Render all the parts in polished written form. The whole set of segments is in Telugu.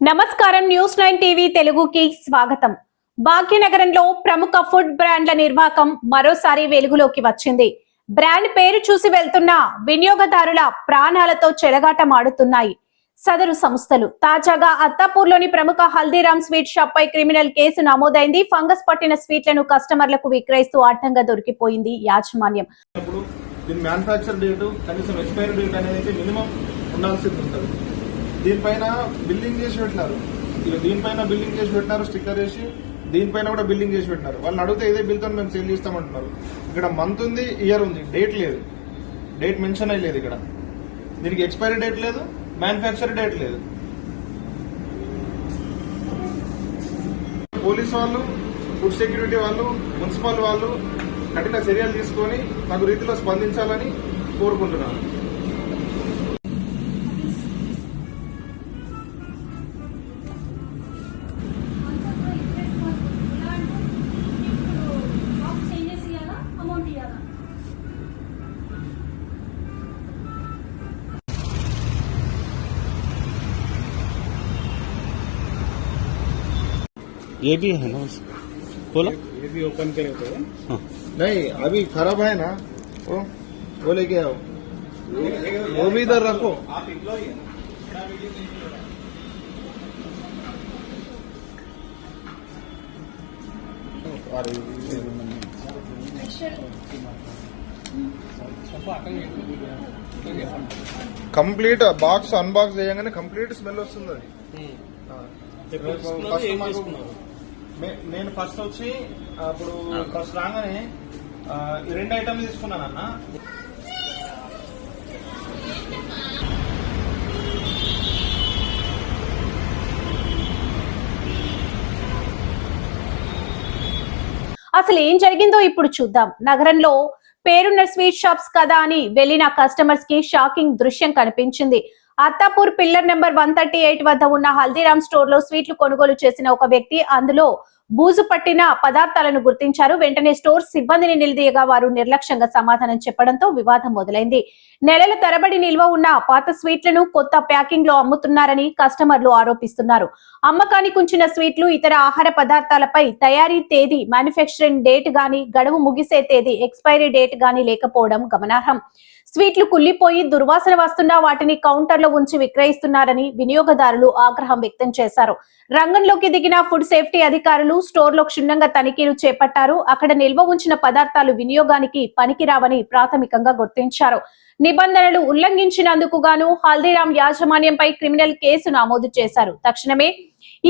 నమస్కారం న్యూస్ 9 టీవీ తెలుగుకి స్వాగతం. భాగ్యనగరంలో ప్రముఖ ఫుడ్ బ్రాండ్ల నిర్వాహకం మరోసారి వెలుగులోకి వచ్చింది. బ్రాండ్ పేరు చూసి వెళ్తున్న వినియోగదారుల ప్రాణాలతో చెలగాటమాడుతున్నాయి సదరు సంస్థలు. తాజాగా అత్తాపూర్లోని ప్రముఖ హల్దీరామ్ స్వీట్ షాప్ పై క్రిమినల్ కేసు నమోదైంది. ఫంగస్ పట్టిన స్వీట్లను కస్టమర్లకు విక్రయిస్తూ అడ్డంగా దొరికిపోయింది యాజమాన్యం. దీనిపైన బిల్డింగ్ చేసి పెట్టినారు, దీనిపైన బిల్డింగ్ చేసి పెట్టినారు, స్టిక్కర్ వేసి దీనిపైన కూడా బిల్డింగ్ చేసి పెట్టినారు. వాళ్ళని అడిగితే ఇదే బిల్తో మేము సేల్ చేస్తామంటున్నారు. ఇక్కడ మంత్ ఉంది, ఇయర్ ఉంది, డేట్ లేదు, డేట్ మెన్షన్ అయ్యలేదు. ఇక్కడ దీనికి ఎక్స్పైరీ డేట్ లేదు, మ్యానుఫ్యాక్చర్ డేట్ లేదు. పోలీస్ వాళ్ళు, ఫుడ్ సెక్యూరిటీ వాళ్ళు, మున్సిపల్ వాళ్ళు కఠిన చర్యలు తీసుకొని తగు రీతిలో స్పందించాలని కోరుకుంటున్నాను. ये भी है ना, खोलो। ये भी ओपन करे तो हाँ। नहीं अभी खराब है ना, वो लेके आओ, वो भी इधर रखो। కంప్లీట్ బాక్స్ అన్బాక్స్ చేయగానే కంప్లీట్ స్మెల్ వస్తుంది. నేను ఫస్ట్ వచ్చి అప్పుడు ఫస్ట్ రాగానే రెండు ఐటమ్స్ తీసుకున్నాను అన్న. అసలు ఏం జరిగిందో ఇప్పుడు చూద్దాం. నగరంలో పేరున్న స్వీట్ షాప్స్ కదా అని వెళ్లిన కస్టమర్స్ కి షాకింగ్ దృశ్యం కనిపించింది. అత్తాపూర్ పిల్లర్ నెంబర్ 138 వద్ద ఉన్న హల్దీరామ్ స్టోర్ లో స్వీట్లు కొనుగోలు చేసిన ఒక వ్యక్తి అందులో బూజు పట్టిన పదార్థాలను గుర్తించారు. వెంటనే స్టోర్ సిబ్బందిని నిలదీయగా వారు నిర్లక్ష్యంగా సమాధానం చెప్పడంతో వివాదం మొదలైంది. నెలల తరబడి నిల్వ ఉన్న పాత స్వీట్లను కొత్త ప్యాకింగ్ లో అమ్ముతున్నారని కస్టమర్లు ఆరోపిస్తున్నారు. అమ్మకానికి ఉంచిన స్వీట్లు, ఇతర ఆహార పదార్థాలపై తయారీ తేదీ, మ్యానుఫ్యాక్చరింగ్ డేట్ గాని, గడువు ముగిసే తేదీ, ఎక్స్పైరీ డేట్ గాని లేకపోవడం గమనార్హం. స్వీట్లు కుళ్లిపోయి దుర్వాసన వస్తున్నా వాటిని కౌంటర్లో ఉంచి విక్రయిస్తున్నారని వినియోగదారులు ఆగ్రహం వ్యక్తం చేశారు. రంగంలోకి దిగిన ఫుడ్ సేఫ్టీ అధికారులు స్టోర్లో క్షుణ్ణంగా తనిఖీలు చేపట్టారు. అక్కడ నిల్వ ఉంచిన పదార్థాలు వినియోగానికి పనికిరావని ప్రాథమికంగా గుర్తించారు. నిబంధనలు ఉల్లంఘించినందుకు గాను హల్దీరామ్ యాజమాన్యంపై క్రిమినల్ కేసు నమోదు చేశారు. తక్షణమే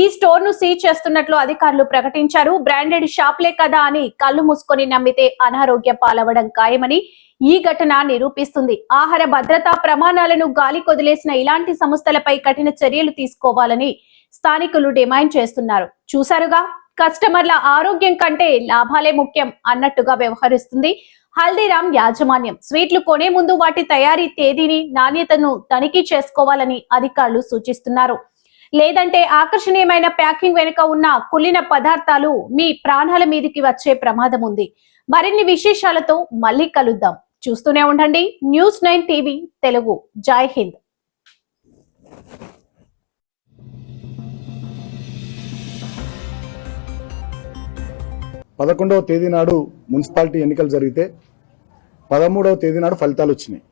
ఈ స్టోర్ ను సీజ్ చేస్తున్నట్లు అధికారులు ప్రకటించారు. బ్రాండెడ్ షాప్లే కదా అని కళ్ళు మూసుకొని నమ్మితే అనారోగ్య పాలవడం ఖాయమని ఈ ఘటన నిరూపిస్తుంది. ఆహార భద్రతా ప్రమాణాలను గాలి కొదిలేసిన ఇలాంటి సంస్థలపై కఠిన చర్యలు తీసుకోవాలని స్థానికులు డిమాండ్ చేస్తున్నారు. చూసారుగా, కస్టమర్ల ఆరోగ్యం కంటే లాభాలే ముఖ్యం అన్నట్టుగా వ్యవహరిస్తుంది హల్దీరామ్ యాజమాన్యం. స్వీట్లు కొనే ముందు వాటి తయారీ తేదీని, నాణ్యతను తనిఖీ చేసుకోవాలని అధికారులు సూచిస్తున్నారు. లేదంటే ఆకర్షణీయమైన ప్యాకింగ్ వెనుక ఉన్న కుళ్ళిన పదార్థాలు మీ ప్రాణాల మీదకి వచ్చే ప్రమాదం ఉంది. మరిన్ని విశేషాలతో మళ్ళీ కలుద్దాం. చూస్తూనే ఉండండి న్యూస్ 9 టీవీ తెలుగు. జై హింద్. పదకొండవ తేదీ నాడు మున్సిపాలిటీ ఎన్నికలు జరిగితే 13వ తేదీ నాడు ఫలితాలు వచ్చినాయి.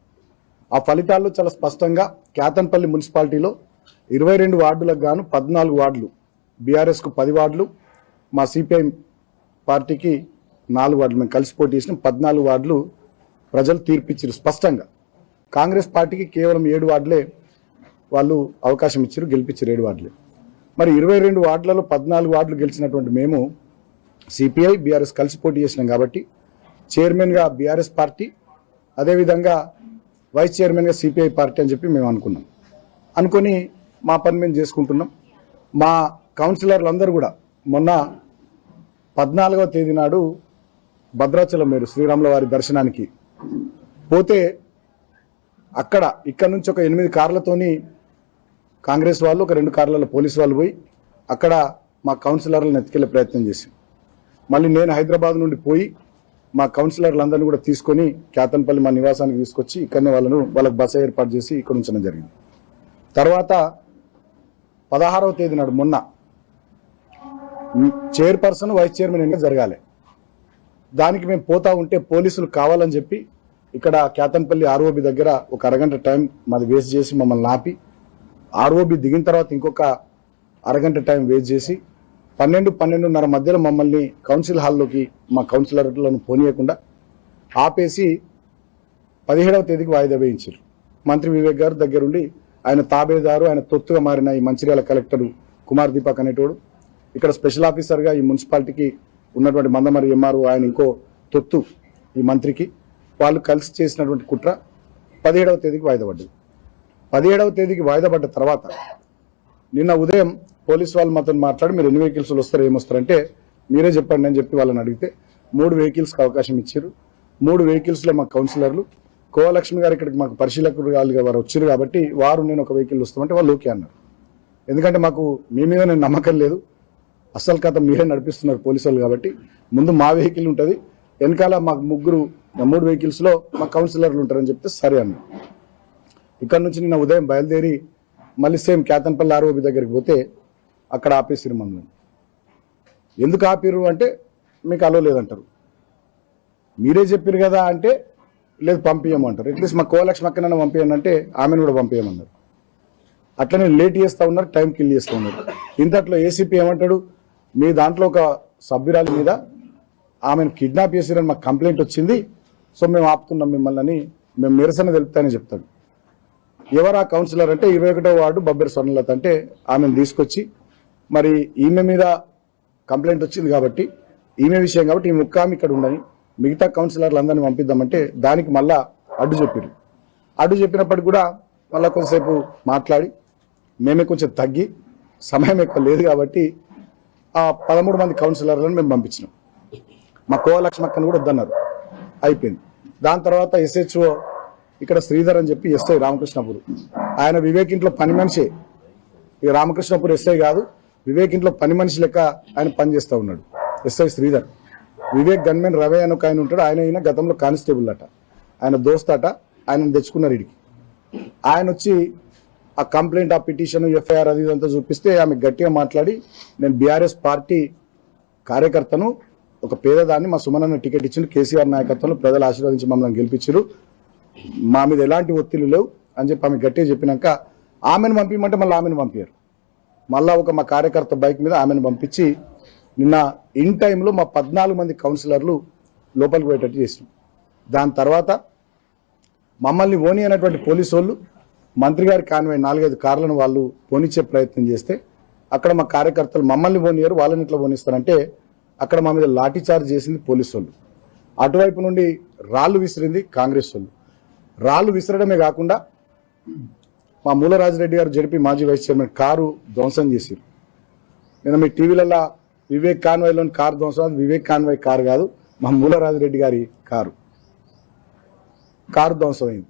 ఆ ఫలితాల్లో చాలా స్పష్టంగా కేతన్పల్లి మున్సిపాలిటీలో 22 వార్డులకు గాను 14 వార్డులు, బీఆర్ఎస్కు 10 వార్డులు, మా సిపిఐ పార్టీకి 4 వార్డులు, మేము కలిసి పోటీ చేసిన 14 వార్డులు ప్రజలు తీర్పిచ్చారు స్పష్టంగా. కాంగ్రెస్ పార్టీకి కేవలం 7 వార్డులే వాళ్ళు అవకాశం ఇచ్చారు, గెలిపించారు 7 వార్డులే. మరి 22 వార్డులలో 14 వార్డులు గెలిచినటువంటి మేము సిపిఐ బీఆర్ఎస్ కలిసి పోటీ చేసినాం కాబట్టి చైర్మన్గా బీఆర్ఎస్ పార్టీ, అదేవిధంగా వైస్ చైర్మన్గా సిపిఐ పార్టీ అని చెప్పి మేము అనుకొని మా పని మేము చేసుకుంటున్నాం. మా కౌన్సిలర్లందరూ కూడా మొన్న 14వ తేదీ నాడు భద్రాచలం మేరు శ్రీరాముల వారి దర్శనానికి పోతే ఇక్కడ నుంచి ఒక 8 కార్లతోని కాంగ్రెస్ వాళ్ళు, ఒక 2 కార్లలో పోలీసు వాళ్ళు పోయి అక్కడ మా కౌన్సిలర్లను ఎత్తుకెళ్లే ప్రయత్నం చేసి, మళ్ళీ నేను హైదరాబాద్ నుండి పోయి మా కౌన్సిలర్లందరినీ కూడా తీసుకొని కేతన్పల్లి మా నివాసానికి తీసుకొచ్చి ఇక్కడనే వాళ్ళకు బస ఏర్పాటు చేసి ఇక్కడ ఉంచడం జరిగింది. తర్వాత 16వ తేదీ నాడు మొన్న చైర్పర్సన్ వైస్ చైర్మన్ ఎన్నిక జరగాలి. దానికి మేము పోతా ఉంటే పోలీసులు కావాలని చెప్పి ఇక్కడ కేతన్పల్లి ఆర్ఓబి దగ్గర ఒక అరగంట టైం మాది వేస్ట్ చేసి మమ్మల్ని ఆపి, ఆర్ఓబి దిగిన తర్వాత ఇంకొక అరగంట టైం వేస్ట్ చేసి 12-12:30 మధ్యలో మమ్మల్ని కౌన్సిల్ హాల్లోకి మా కౌన్సిలర్లను పోనీయకుండా ఆపేసి 17వ తేదీకి వాయిదా వేయించారు. మంత్రి వివేక్ గారు దగ్గరుండి ఆయన తాబేదారు, ఆయన తొత్తుగా మారిన ఈ మంచిర్యాల కలెక్టర్ కుమార్ దీపక్ అనేటోడు, ఇక్కడ స్పెషల్ ఆఫీసర్గా ఈ మున్సిపాలిటీకి ఉన్నటువంటి మందమరి ఎంఆర్ఓ ఆయన ఇంకో తొత్తు ఈ మంత్రికి, వాళ్ళు కలిసి చేసినటువంటి కుట్ర 17వ తేదీకి వాయిదా పడ్డది. 17వ తేదీకి వాయిదా పడ్డ తర్వాత నిన్న ఉదయం పోలీసు వాళ్ళు మాతో మాట్లాడి మీరు ఎన్ని వెహికల్స్లో వస్తారు ఏమొస్తారంటే మీరే చెప్పండి అని చెప్పి వాళ్ళని అడిగితే 3 వెహికల్స్కి అవకాశం ఇచ్చారు. 3 వెహికల్స్లో మా కౌన్సిలర్లు కోవలక్ష్మి గారు ఇక్కడికి మాకు పరిశీలకులు వారు వచ్చారు కాబట్టి వారు నేను ఒక వెహికల్ వస్తామంటే వాళ్ళు ఓకే అన్నారు. ఎందుకంటే మాకు మీ మీద నేను నమ్మకం లేదు, అసలు కథ మీరే నడిపిస్తున్నారు పోలీసు వాళ్ళు కాబట్టి ముందు మా వెహికల్ ఉంటుంది, వెనకాల మాకు 3 వెహికల్స్లో మా కౌన్సిలర్లు ఉంటారని చెప్తే సరే అన్నారు. ఇక్కడ నుంచి నిన్న ఉదయం బయలుదేరి మళ్ళీ సేమ్ కేతన్పల్లి ఆర్ఓబి దగ్గరికి పోతే అక్కడ ఆపేసిరు మమ్మల్ని. ఎందుకు ఆపిరు అంటే మీకు అలో లేదంటారు, మీరే చెప్పారు కదా అంటే లేదు పంపించమంటారు. అట్లీస్ట్ మా కోలక్ష్మి అక్కనైనా పంపించండి అంటే ఆమెను కూడా పంపించమన్నారు. అట్లనే లేట్ చేస్తూ ఉన్నారు, టైం కిల్ చేస్తూ ఉన్నారు. ఇంతట్లో ఏసీపీ ఏమంటాడు, మీ దాంట్లో ఒక సభ్యురాలి మీద ఆమెను కిడ్నాప్ చేసిరని మాకు కంప్లైంట్ వచ్చింది, సో మేము ఆపుతున్నాం మిమ్మల్ని అని మేము నిరసన తెలుపుతానని చెప్తాడు. ఎవరు ఆ కౌన్సిలర్ అంటే 21వ వార్డు బబ్బెర స్వర్ణలత అంటే ఆమెను తీసుకొచ్చి మరి ఈమె మీద కంప్లైంట్ వచ్చింది కాబట్టి ఈమె విషయం కాబట్టి ఈ ముక్కామి ఇక్కడ ఉండని మిగతా కౌన్సిలర్లు అందరినీ పంపిద్దామంటే దానికి మళ్ళా అడ్డు చెప్పారు. అడ్డు చెప్పినప్పటికి కూడా మళ్ళీ కొంతసేపు మాట్లాడి మేమే కొంచెం తగ్గి సమయం ఎక్కువ లేదు కాబట్టి ఆ 13 మంది కౌన్సిలర్లను మేము పంపించినాం. మా కోవలక్ష్మక్కను కూడా వద్దన్నారు, అయిపోయింది. దాని తర్వాత ఎస్హెచ్ఓ ఇక్కడ శ్రీధర్ అని చెప్పి ఎస్ఐ రామకృష్ణపూర్, ఆయన వివేక్ ఇంట్లో పని మనిషే, ఇక రామకృష్ణపూర్ ఎస్ఐ కాదు, వివేక్ ఇంట్లో పని మనిషి లెక్క ఆయన పనిచేస్తూ ఉన్నాడు ఎస్ఐ శ్రీధర్. వివేక్ గన్మెన్ రవి అని ఒక ఆయన ఉంటాడు, ఆయన గతంలో కానిస్టేబుల్ అట, ఆయన దోస్త్ అట, ఆయన తెచ్చుకున్నారు ఇడికి. ఆయన వచ్చి ఆ కంప్లైంట్, ఆ పిటిషన్, ఎఫ్ఐఆర్ అది ఇదంతా చూపిస్తే ఆమె గట్టిగా మాట్లాడి నేను బీఆర్ఎస్ పార్టీ కార్యకర్తను, ఒక పేదదాన్ని, మా సుమనన్న టికెట్ ఇచ్చిండు, కేసీఆర్ నాయకత్వంలో ప్రజలు ఆశీర్వదించి మమ్మల్ని గెలిపించారు, మా మీద ఎలాంటి ఒత్తిళ్లు లేవు అని చెప్పి ఆమె గట్టిగా చెప్పినాక ఆమెను పంపించమంటే మళ్ళీ ఆమెను పంపారు. మళ్ళా మా కార్యకర్త బైక్ మీద ఆమెను పంపించి నిన్న ఇన్ టైంలో మా 14 మంది కౌన్సిలర్లు లోపలికి పోయేటట్టు చేసినాం. దాని తర్వాత మమ్మల్ని ఓని అనేటువంటి పోలీసు వాళ్ళు మంత్రి గారి కాన్వాయ్ 4-5 కార్లను వాళ్ళు పోనిచ్చే ప్రయత్నం చేస్తే అక్కడ మా కార్యకర్తలు మమ్మల్ని పోనీయరు, వాళ్ళని ఇట్లా పోనిస్తారంటే అక్కడ మా మీద లాఠీ చార్జ్ చేసింది పోలీసు వాళ్ళు. అటువైపు నుండి రాళ్లు విసిరింది కాంగ్రెస్ వాళ్ళు. రాళ్లు విసరడమే కాకుండా మా మూలరాజిరెడ్డి గారు జడిపి మాజీ వైస్ చైర్మన్ కారు ధ్వంసం చేశారు. నేను మీ టీవీలలో వివేక్ కాన్వాయ్లోని కారు ధ్వంసం, అది వివేక్ కాన్వాయ్ కారు కాదు, మా మూలరాజిరెడ్డి గారి కారు ధ్వంసం అయింది.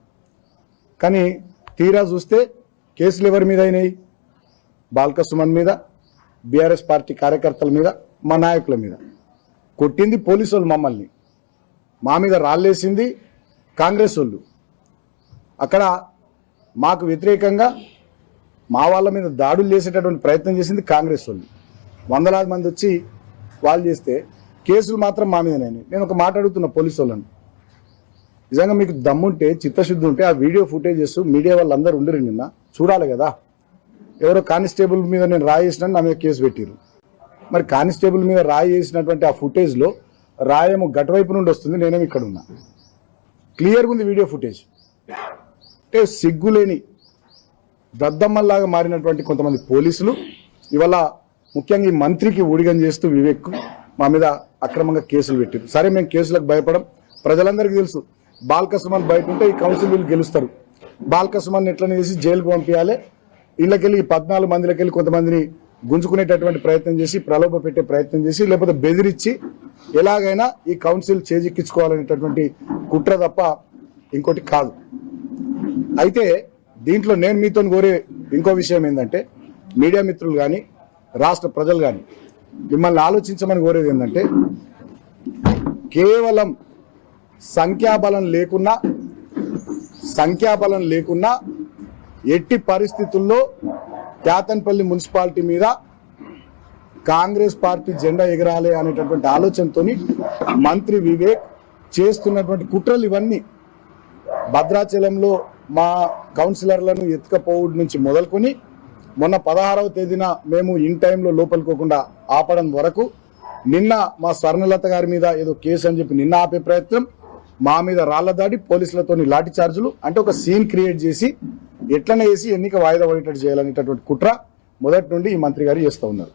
కానీ తీరా చూస్తే కేసులు ఎవరి మీద అయినాయి, బాల్క సుమన్ మీద, బీఆర్ఎస్ పార్టీ కార్యకర్తల మీద, మా నాయకుల మీద. కొట్టింది పోలీసు వాళ్ళు మమ్మల్ని, మా మీద రాళ్ళేసింది కాంగ్రెస్ వాళ్ళు. అక్కడ మాకు వ్యతిరేకంగా మా వాళ్ళ మీద దాడులు చేసేటటువంటి ప్రయత్నం చేసింది కాంగ్రెస్ వాళ్ళు. వందలాది మంది వచ్చి వాళ్ళు చేస్తే కేసులు మాత్రం మా మీదనే. నేను ఒక మాట అడుగుతున్నా పోలీసు వాళ్ళని, నిజంగా మీకు దమ్ముంటే, చిత్తశుద్ధి ఉంటే ఆ వీడియో ఫుటేజెస్ మీడియా వాళ్ళందరూ ఉండరు, నిన్న చూడాలి కదా. ఎవరో కానిస్టేబుల్ మీద నేను రాయి వేసినా నా మీద కేసు పెట్టిరు. మరి కానిస్టేబుల్ మీద రాయి వేసినటువంటి ఆ ఫుటేజ్లో రాయేమో గటువైపు నుండి వస్తుంది, నేనేమో ఇక్కడ ఉన్నా, క్లియర్గా ఉంది వీడియో ఫుటేజ్. అంటే సిగ్గులేని దద్దమ్మల్లాగా మారినటువంటి కొంతమంది పోలీసులు ఇవాళ ముఖ్యంగా ఈ మంత్రికి ఊడిగం చేస్తూ వివేక్ మా మీద అక్రమంగా కేసులు పెట్టారు. సరే మేము కేసులకు భయపడం, ప్రజలందరికీ తెలుసు బాల్క సుమన్ బయట ఉంటే ఈ కౌన్సిల్ వీళ్ళు గెలుస్తారు, బాల్క సుమన్ ఎట్లనే చేసి జైలుకు పంపించాలి, ఇళ్ళకెళ్ళి 14 మందిలోకి వెళ్ళి కొంతమందిని గుంజుకునేటటువంటి ప్రయత్నం చేసి, ప్రలోభ పెట్టే ప్రయత్నం చేసి, లేకపోతే బెదిరించి ఎలాగైనా ఈ కౌన్సిల్ చేజిక్కించుకోవాలనేటటువంటి కుట్ర తప్ప ఇంకోటి కాదు. అయితే దీంట్లో నేను మీతో కోరే ఇంకో విషయం ఏంటంటే, మీడియా మిత్రులు కానీ రాష్ట్ర ప్రజలు కానీ మిమ్మల్ని ఆలోచించమని కోరేది ఏంటంటే, కేవలం సంఖ్యాబలం లేకున్నా ఎట్టి పరిస్థితుల్లో క్యాతన్పల్లి మున్సిపాలిటీ మీద కాంగ్రెస్ పార్టీ జెండా ఎగరాలి అనేటటువంటి ఆలోచనతో మంత్రి వివేక్ చేస్తున్నటువంటి కుట్రలు ఇవన్నీ భద్రాచలంలో మా కౌన్సిలర్లను ఎత్తుకపోవడం నుంచి మొదలుకొని మొన్న 16వ తేదీన మేము ఇన్ టైంలో లోపలికోకుండా ఆపడం వరకు నిన్న మా స్వర్ణలత గారి మీద ఏదో కేసు అని చెప్పి నిన్న ఆపే ప్రయత్నం, మా మీద రాళ్ల దాడి, పోలీసులతోని లాఠీ చార్జులు, అంటే ఒక సీన్ క్రియేట్ చేసి ఎట్లనే వేసి ఎన్నిక వాయిదా పడేటట్టు చేయాలనేటటువంటి కుట్ర మొదటి నుండి ఈ మంత్రి గారు చేస్తూ ఉన్నారు.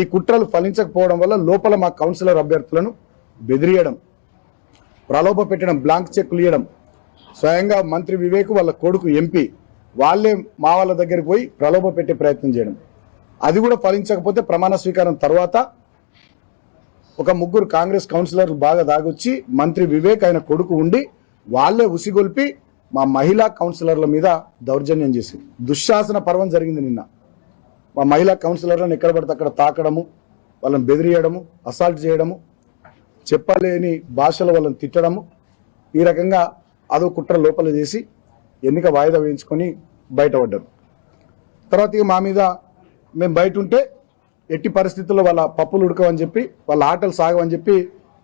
ఈ కుట్రలు ఫలించకపోవడం వల్ల లోపల మా కౌన్సిలర్ అభ్యర్థులను బెదిరియడం, ప్రలోభ పెట్టడం, బ్లాంక్ చెక్లు ఇవ్వడం, స్వయంగా మంత్రి వివేక్ వాళ్ళ కొడుకు ఎంపీ వాళ్ళే మా వాళ్ళ దగ్గరికి పోయి ప్రలోభ పెట్టే ప్రయత్నం చేయడం, అది కూడా ఫలించకపోతే ప్రమాణ స్వీకారం తర్వాత ఒక 3 కాంగ్రెస్ కౌన్సిలర్లు బాగా దాగొచ్చి మంత్రి వివేక్ ఆయన కొడుకు ఉండి వాళ్ళే ఉసిగొల్పి మా మహిళా కౌన్సిలర్ల మీద దౌర్జన్యం చేసి దుశ్శాసన పర్వం జరిగింది. నిన్న మా మహిళా కౌన్సిలర్లను ఎక్కడ పడితే అక్కడ తాకడము, వాళ్ళని బెదిరియడము, అసాల్ట్ చేయడము, చెప్పలేని భాషలో వాళ్ళని తిట్టడము, ఈ రకంగా అదో కుట్ర లోపల చేసి ఎన్నిక వాయిదా వేయించుకొని బయటపడ్డారు. తర్వాత ఇక మా మీద మేము బయట ఉంటే ఎట్టి పరిస్థితుల్లో వాళ్ళ పప్పులు ఉడకవని చెప్పి, వాళ్ళ ఆటలు సాగవని చెప్పి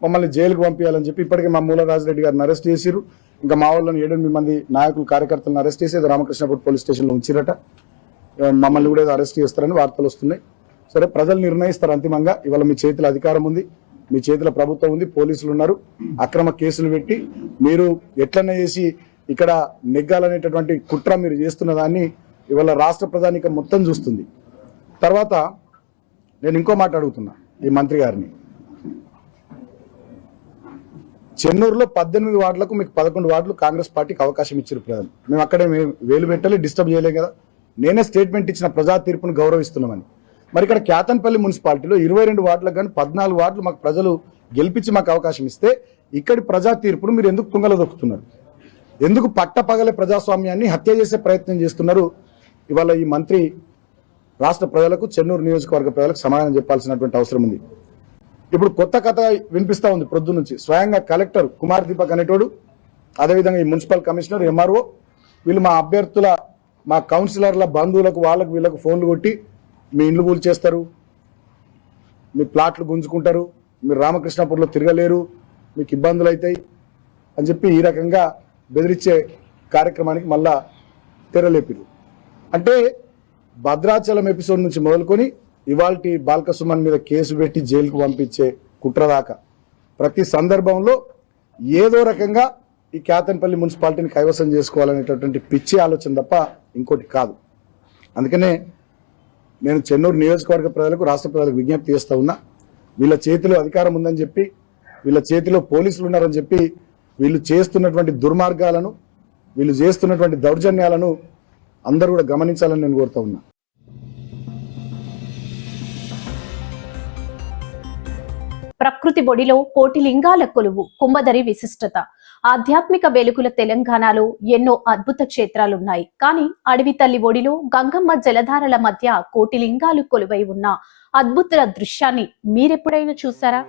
మమ్మల్ని జైలుకు పంపించాలని చెప్పి ఇప్పటికే మా మూలరాజరెడ్డి గారిని అరెస్ట్ చేసిరు. ఇంకా మా వాళ్ళని 7-8 మంది నాయకులు కార్యకర్తలను అరెస్ట్ చేసి రామకృష్ణపూర్ పోలీస్ స్టేషన్లో ఉంచిరట. మమ్మల్ని కూడా ఏదో అరెస్ట్ చేస్తారని వార్తలు వస్తున్నాయి. సరే, ప్రజలు నిర్ణయిస్తారు అంతిమంగా. ఇవాళ మీ చేతిలో అధికారం ఉంది, మీ చేతిలో ప్రభుత్వం ఉంది, పోలీసులు ఉన్నారు. అక్రమ కేసులు పెట్టి మీరు ఎట్లనే చేసి ఇక్కడ నెగ్గాలనేటటువంటి కుట్ర మీరు చేస్తున్న దాన్ని ఇవాళ రాష్ట్ర ప్రజానీకం మొత్తం చూస్తుంది. తర్వాత నేను ఇంకో మాట అడుగుతున్నా ఈ మంత్రి గారిని. చెన్నూరులో 18 వార్డులకు మీకు 11 వార్డులు కాంగ్రెస్ పార్టీకి అవకాశం ఇచ్చారు ప్రజలు. మేము అక్కడే వేలు పెట్టాలి, డిస్టర్బ్ చేయలేం కదా. నేనే స్టేట్మెంట్ ఇచ్చిన ప్రజా తీర్పును గౌరవిస్తున్నామని. మరి ఇక్కడ క్యాతన్పల్లి మున్సిపాలిటీలో 22 వార్డులకు కానీ 14 వార్డులు మాకు ప్రజలు గెలిపించి మాకు అవకాశం ఇస్తే ఇక్కడి ప్రజా తీర్పును మీరు ఎందుకు తుంగలో దొక్కుతున్నారు? ఎందుకు పట్టపగలే ప్రజాస్వామ్యాన్ని హత్య చేసే ప్రయత్నం చేస్తున్నారు? ఇవాళ ఈ మంత్రి రాష్ట్ర ప్రజలకు, చెన్నూరు నియోజకవర్గ ప్రజలకు సమాధానం చెప్పాల్సినటువంటి అవసరం ఉంది. ఇప్పుడు కొత్త కథ వినిపిస్తా ఉంది ప్రొద్దు నుంచి. స్వయంగా కలెక్టర్ కుమార్ దీపక్ అనేటోడు, అదేవిధంగా ఈ మున్సిపల్ కమిషనర్, ఎంఆర్ఓ, వీళ్ళు మా అభ్యర్థుల, మా కౌన్సిలర్ల బంధువులకు, వాళ్ళకు వీళ్ళకు ఫోన్లు కొట్టి మీ ఇండ్లు కూల్చేస్తారు, మీ ప్లాట్లు గుంజుకుంటారు, మీరు రామకృష్ణపూర్లో తిరగలేరు, మీకు ఇబ్బందులు అవుతాయి అని చెప్పి ఈ రకంగా బెదిరించే కార్యక్రమానికి మళ్ళా తెరలేపిరు. అంటే భద్రాచలం ఎపిసోడ్ నుంచి మొదలుకొని ఇవాల్టి బాల్క సుమన్ మీద కేసు పెట్టి జైలుకు పంపించే కుట్ర దాకా ప్రతి సందర్భంలో ఏదో రకంగా ఈ క్యాతన్పల్లి మున్సిపాలిటీని కైవసం చేసుకోవాలనేటటువంటి పిచ్చి ఆలోచన తప్ప ఇంకోటి కాదు. అందుకనే నేను చెన్నూరు నియోజకవర్గ ప్రజలకు, రాష్ట్ర ప్రజలకు విజ్ఞప్తి చేస్తా ఉన్నా. వీళ్ళ చేతిలో అధికారం ఉందని చెప్పి, వీళ్ళ చేతిలో పోలీసులు ఉన్నారని చెప్పి, వీళ్ళు చేస్తున్నటువంటి దుర్మార్గాలను, వీళ్ళు చేస్తున్నటువంటి దౌర్జన్యాలను అందరూ కూడా గమనించాలని నేను కోరుతా ఉన్నా. ప్రకృతి ఒడిలో కోటి లింగాల కొలువు కుంభదరి విశిష్టత. ఆధ్యాత్మిక వెలుగుల తెలంగాణలో ఎన్నో అద్భుత క్షేత్రాలున్నాయి. కానీ అడవి తల్లి ఒడిలో గంగమ్మ జలధారల మధ్య కోటి లింగాలు కొలువై ఉన్న అద్భుత దృశ్యాన్ని మీరెప్పుడైనా చూసారా?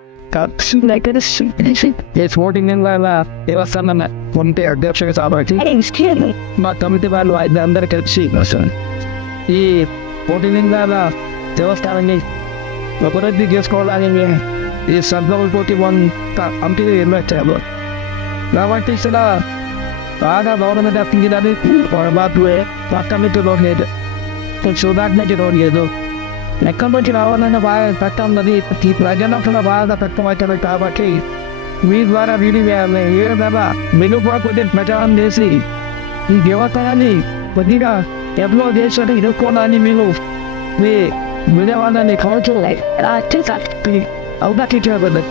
దేవస్థానం ఉంటే అధ్యక్షుడు కాబట్టి మా కమిటీ వాళ్ళు అందరూ కలిసి ఈ కోటిలింగాల దేవస్థానాన్ని అభివృద్ధి చేసుకోవడానికి ఈ సంఘం పోటీ కంపెనీ నిర్వహించారు. కాబట్టి ఇక్కడ బాగా గవర్నమెంట్ అప్పించడానికి మా కమిటీలో లేదు, చూడడానికి లేదు. ఎక్కడి నుంచి రావాలన్నా బాగా పెట్టాలి, ఈ ప్రజలకు బాగా పెట్టమవుతుంది. కాబట్టి మీ ద్వారా వీడి ఏ విధంగా మెరుగుపడి ప్రచారం చేసి ఈ దేవతని కొద్దిగా ఎవరో దేశాన్ని ఎదుర్కోవాలని మీరు మీ విజయవాడని కావచ్చు అవకాశం ఇచ్చేవాళ్ళు.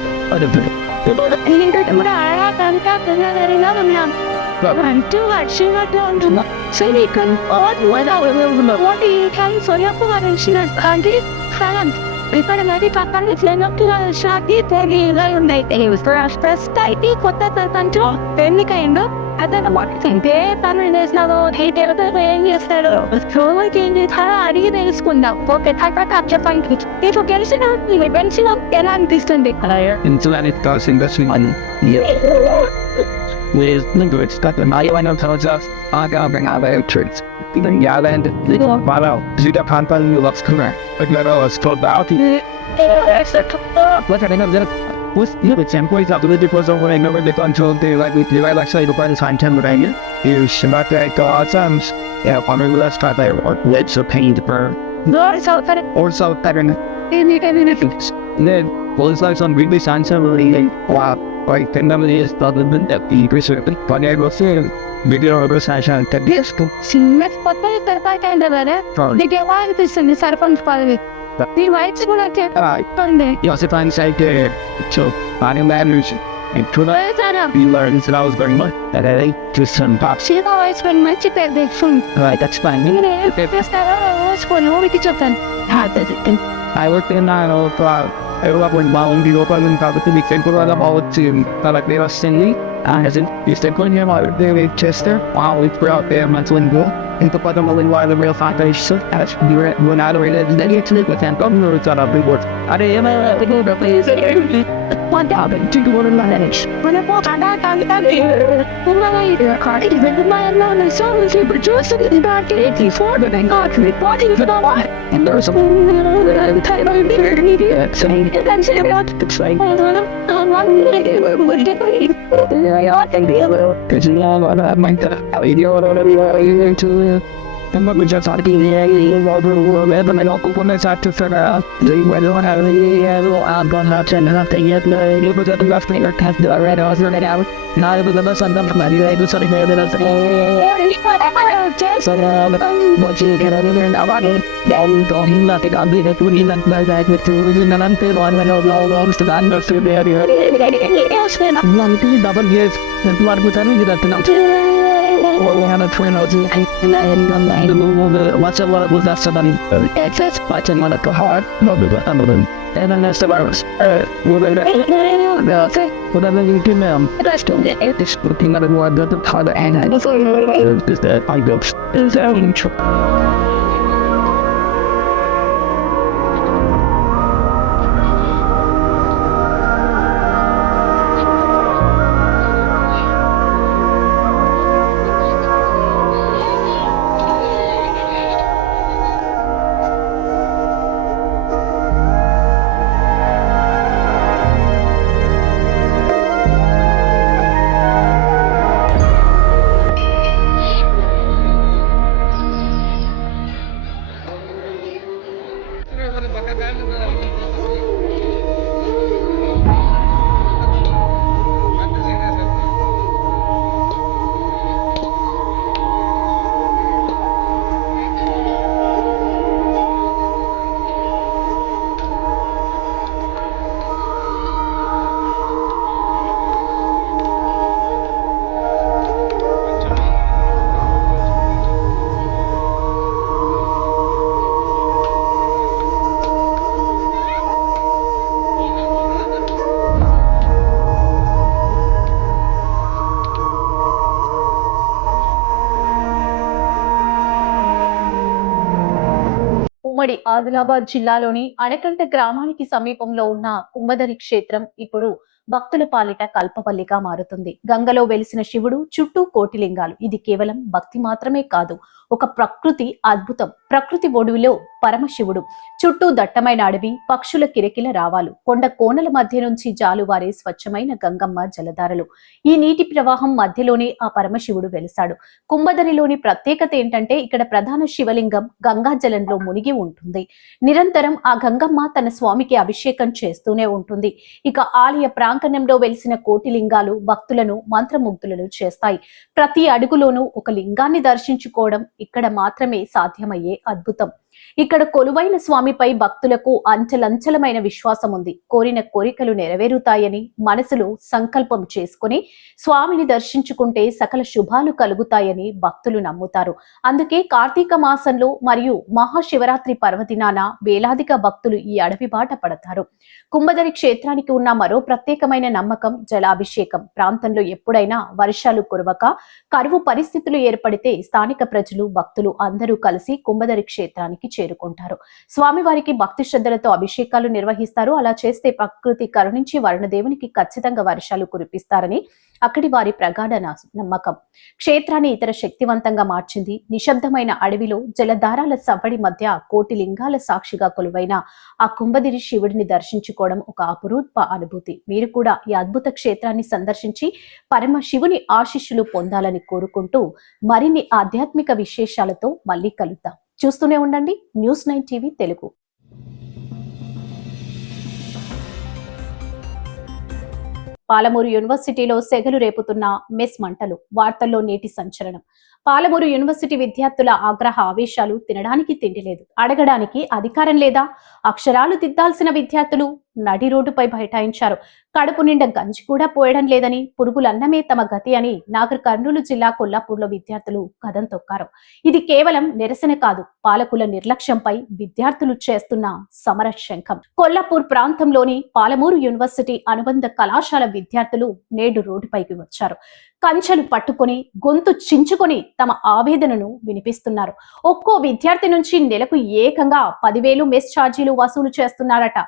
ఇక్కడ నది పక్కన షాకి తెలియగా ఉన్నాయి. కొత్త సర్పంచ్ ఎన్నికైండు. అతను అంటే తను చేసినాడు, ఏం చేస్తాడు, రోజుకి ఏం చేస్తాడో అడిగి తెలుసుకుందాం. ఓకే, తర్వాత చెప్పండి. నీకు పెంచిన ఎలా అనిపిస్తుంది? With linguists, got the Mayan of Tosa, Aga, Bring Out Tricks. Yaland, Malo, Zita Panpan, Lux Kuna, Aglero, Stolbauti. What I know was you would send boys out to the depots over and over the control day like we do. I like say the by the time Pennsylvania. You should not take God's arms. Yeah, on the left side there, or let's a pain to burn. No, it's all better. Or so better. Then, well, it's like some really science and wow, like the number is other than that the research, but I will say, video of a session that is to Sinmet potay terpakai dara. Di dewan itu seni sarpan pale. Di white school ate pande. Joseph said, so I managed and tonight we learned that I was very much that I ate to some pops. Sino white school macam perde fun. Right, that's fine. Pesta school no kita cepat. Ada itu. I worked in I love when Mom be open and cover to be thankful about to like they were singing. As in, you step on your mother, they Chester, while we put out there, my twin girl, and the bottom of the why the real foundation, as you were out of it, then you to with them, governor, it's on a big word. I didn't know the place. 1,200 manage. When I walk on that, I'm out of here. My car, even my alone, I saw the producer in back in 84, but I got reporting for the lot. And there's a time of the media saying, and say about the train. I ought to be able to my idea to and what we just ought to be there, and local women's had to figure out whether or not I'm not nothing yet. It was at the left finger cast the red house right out. Now it was the sun of my day, the sunny day that I said, so what you get out of there now, I don't nothing on the food, not my bag with two women and unpaid one when all belongs to that nursery there. One double years, and blood was having that tonight. We had a twin out and what's a lot was that somebody excess fighting on a hard, no, and then that's the virus. Whatever you do, ma'am, that's still this looking at more than the color and I is that I go is only true. ఉమ్మడి ఆదిలాబాద్ జిల్లాలోని అణకంట గ్రామానికి సమీపంలో ఉన్న కుంభదరి క్షేత్రం ఇప్పుడు భక్తుల పాలిట కల్పవల్లిగా మారుతుంది. గంగలో వెలిసిన శివుడు చుట్టూ కోటిలింగాలు. ఇది కేవలం భక్తి మాత్రమే కాదు, ఒక ప్రకృతి అద్భుతం. ప్రకృతి ఒడివిలో పరమశివుడు, చుట్టూ దట్టమైన అడవి, పక్షుల కిరకిల రావాలు, కొండ కోనల మధ్య నుంచి జాలువారే స్వచ్ఛమైన గంగమ్మ జలధారలు. ఈ నీటి ప్రవాహం మధ్యలోనే ఆ పరమశివుడు వెలిశాడు. కుంభదరిలోని ప్రత్యేకత ఏంటంటే ఇక్కడ ప్రధాన శివలింగం గంగా జలంలో మునిగి ఉంటుంది. నిరంతరం ఆ గంగమ్మ తన స్వామికి అభిషేకం చేస్తూనే ఉంటుంది. ఇక ఆలయ ప్రాంగణంలో వెలిసిన కోటిలింగాలు భక్తులను మంత్రముగ్ధులను చేస్తాయి. ప్రతి అడుగులోనూ ఒక లింగాన్ని దర్శించుకోవడం ఇక్కడ మాత్రమే సాధ్యమయ్యే అద్భుతం. ఇక్కడ కొలువైన స్వామిపై భక్తులకు అంచలంచలమైన విశ్వాసం ఉంది. కోరిన కోరికలు నెరవేరుతాయని మనసులో సంకల్పం చేసుకుని స్వామిని దర్శించుకుంటే సకల శుభాలు కలుగుతాయని భక్తులు నమ్ముతారు. అందుకే కార్తీక మాసంలో మరియు మహాశివరాత్రి పర్వదినాన వేలాదిగా భక్తులు ఈ అడవి బాట పడతారు. కుంభదరి క్షేత్రానికి ఉన్న మరో ప్రత్యేకమైన నమ్మకం జలాభిషేకం. ప్రాంతంలో ఎప్పుడైనా వర్షాలు కురవక కరువు పరిస్థితులు ఏర్పడితే స్థానిక ప్రజలు భక్తులు అందరూ కలిసి కుంభదరి క్షేత్రానికి చేరుకుంటారు. స్వామివారికి భక్తి శ్రద్ధలతో అభిషేకాలు నిర్వహిస్తారు. అలా చేస్తే ప్రకృతి కరుణించి వరుణదేవునికి ఖచ్చితంగా వర్షాలు కురిపిస్తారని అక్కడి వారి ప్రగాఢ నమ్మకం. క్షేత్రాన్ని ఇతర శక్తివంతంగా మార్చింది. నిశ్శబ్దమైన అడవిలో జలధారాల సవ్వడి మధ్య కోటి లింగాల సాక్షిగా కొలువైన ఆ కుంభగిరి శివుడిని దర్శించుకోవడం ఒక అపురూప అనుభూతి. మీరు కూడా ఈ అద్భుత క్షేత్రాన్ని సందర్శించి పరమ శివుని ఆశీస్సులు పొందాలని కోరుకుంటూ మరిన్ని ఆధ్యాత్మిక విశేషాలతో మళ్ళీ కలుద్దాం. చూస్తూనే ఉండండి News9 టీవీ తెలుగు. పాలమూరు యూనివర్సిటీలో సెగలు రేపుతున్న మెస్ మంటలు వార్తల్లో నేటి సంచలనం. పాలమూరు యూనివర్సిటీ విద్యార్థుల ఆగ్రహ ఆవేశాలు. తినడానికి తిండి లేదు, అడగడానికి అధికారం లేదా, అక్షరాలు దిద్దాల్సిన విద్యార్థులు నడి రోడ్డుపై బైఠాయించారు. కడుపు నిండా గంజి కూడా పోయడం లేదని, పురుగులన్నమే తమ గతి అని నాగర్ కర్నూలు జిల్లా కొల్లాపూర్లో విద్యార్థులు కదం తొక్కారు. ఇది కేవలం నిరసన కాదు, పాలకుల నిర్లక్ష్యంపై విద్యార్థులు చేస్తున్న సమర శంఖం. కొల్లాపూర్ ప్రాంతంలోని పాలమూరు యూనివర్సిటీ అనుబంధ కళాశాల విద్యార్థులు నేడు రోడ్డుపైకి వచ్చారు. కంచెలు పట్టుకొని గొంతు చించుకొని తమ ఆవేదనను వినిపిస్తున్నారు. ఒక్కో విద్యార్థి నుంచి నెలకు ఏకంగా 10,000 మెస్ ఛార్జీలు వసూలు చేస్తున్నారట.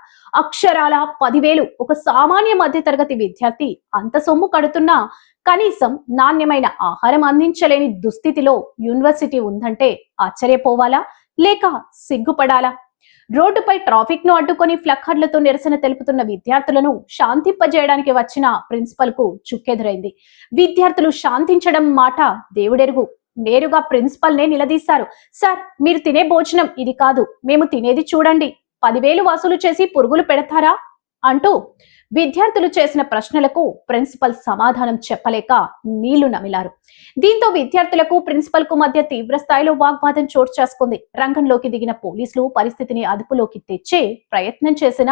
అక్షరాల 10,000. ఒక సామాన్య మధ్యతరగతి విద్యార్థి అంత సొమ్ము కడుతున్నా కనీసం నాణ్యమైన ఆహారం అందించలేని దుస్థితిలో యూనివర్సిటీ ఉందంటే ఆశ్చర్యపోవాలా లేక సిగ్గుపడాలా? రోడ్డుపై ట్రాఫిక్ ను అడ్డుకొని ఫ్లక్కార్డులతో నిరసన తెలుపుతున్న విద్యార్థులను శాంతింపజేయడానికి వచ్చిన ప్రిన్సిపల్ కు చుక్కెదురైంది. విద్యార్థులు శాంతించడం మాట దేవుడెరుగు. నేరుగా ప్రిన్సిపల్ నే నిలదీశారు. సార్, మీరు తినే భోజనం ఇది కాదు, మేము తినేది చూడండి. 10,000 వసూలు చేసి పురుగులు పెడతారా అంటూ విద్యార్థులు చేసిన ప్రశ్నలకు ప్రిన్సిపల్ సమాధానం చెప్పలేక నీళ్లు నమిలారు. దీంతో విద్యార్థులకు ప్రిన్సిపల్ కు మధ్య తీవ్ర స్థాయిలో వాగ్వాదం చోటు చేసుకుంది. రంగంలోకి దిగిన పోలీసులు పరిస్థితిని అదుపులోకి తెచ్చే ప్రయత్నం చేసిన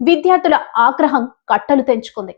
విద్యార్థుల ఆగ్రహం కట్టలు తెంచుకుంది.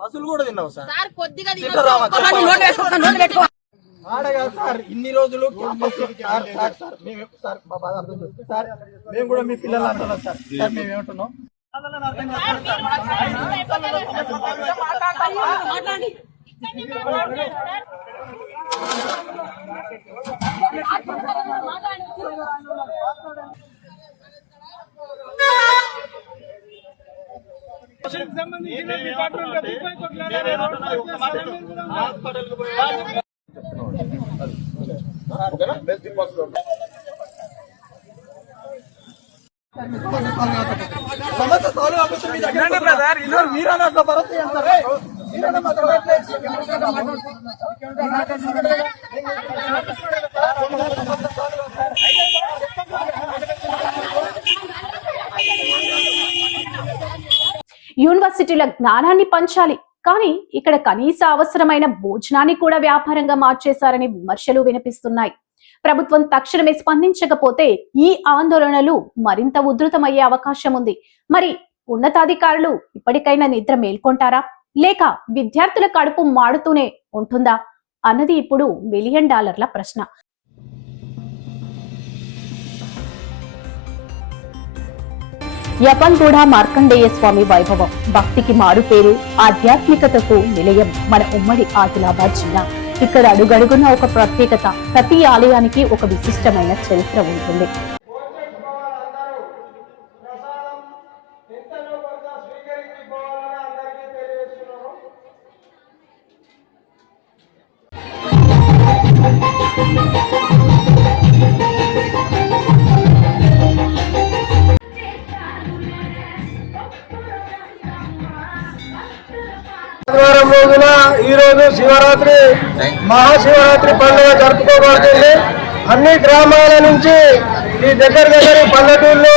అసలు కూడా తిన్నావు సార్. సార్ ఇన్ని రోజులు సార్ మేము కూడా మీ పిల్లలు అంటున్నాం సార్. సార్ మేము ఏమంటున్నాం సమస్య సాల్వ్ అవుతుంది మీ దగ్గర బ్రదర్. మీరు అన్నట్లు భరత్ యూనివర్సిటీల జ్ఞానాన్ని పంచాలి, కానీ ఇక్కడ కనీస అవసరమైన భోజనాన్ని కూడా వ్యాపారంగా మార్చేశారని విమర్శలు వినిపిస్తున్నాయి. ప్రభుత్వం తక్షణమే స్పందించకపోతే ఈ ఆందోళనలు మరింత ఉధృతమయ్యే అవకాశం ఉంది. మరి ఉన్నతాధికారులు ఇప్పటికైనా నిద్ర మేల్కొంటారా లేక విద్యార్థుల కడుపు మాడుతూనే ఉంటుందా అన్నది ఇప్పుడు $1 మిలియన్ ప్రశ్న. యపన్గూడ మార్కండేయ స్వామి వైభవం భక్తికి మారు పేరు, ఆధ్యాత్మికతకు నిలయం మన ఉమ్మడి ఆదిలాబాద్ జిల్లా. ఇక్కడ అడుగడుగున ఒక ప్రత్యేకత, ప్రతి ఆలయానికి ఒక విశిష్టమైన చరిత్ర ఉంటుంది. ఆదివారం రోజున ఈరోజు శివరాత్రి మహాశివరాత్రి పండుగ జరుపుకోబడుతుంది. అన్ని గ్రామాల నుంచి ఈ దగ్గర పల్లెటూళ్ళు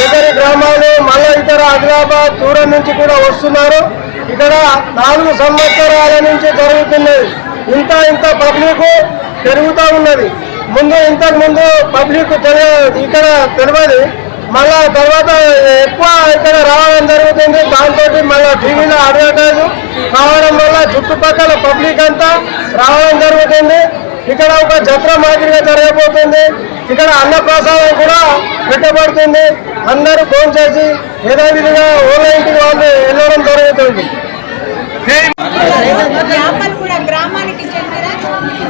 దగ్గరి గ్రామాలు మళ్ళీ ఇతర ఆదిలాబాద్ దూరం నుంచి కూడా వస్తున్నారు. ఇక్కడ 4 సంవత్సరాల నుంచి జరుగుతున్నది. ఇంత పబ్లిక్ పెరుగుతూ ఉన్నది. ఇంతకు ముందు పబ్లిక్ ఇక్కడ తెలియదు. మళ్ళా తర్వాత ఎక్కువ ఇక్కడ రావడం జరుగుతుంది. దాంతో మళ్ళీ టీవీలో అడ్వర్టైజ్ రావడం వల్ల చుట్టుపక్కల పబ్లిక్ అంతా రావడం జరుగుతుంది. ఇక్కడ ఒక జత్ర మాదిరిగా జరగబోతుంది. ఇక్కడ అన్నప్రసాదం కూడా పెట్టబడుతుంది. అందరూ ఫోన్ చేసి యథావిధిగా ఇంటికి వాళ్ళు వెళ్ళడం జరుగుతుంది. యాపల్గూడ గ్రామానికి చెందిన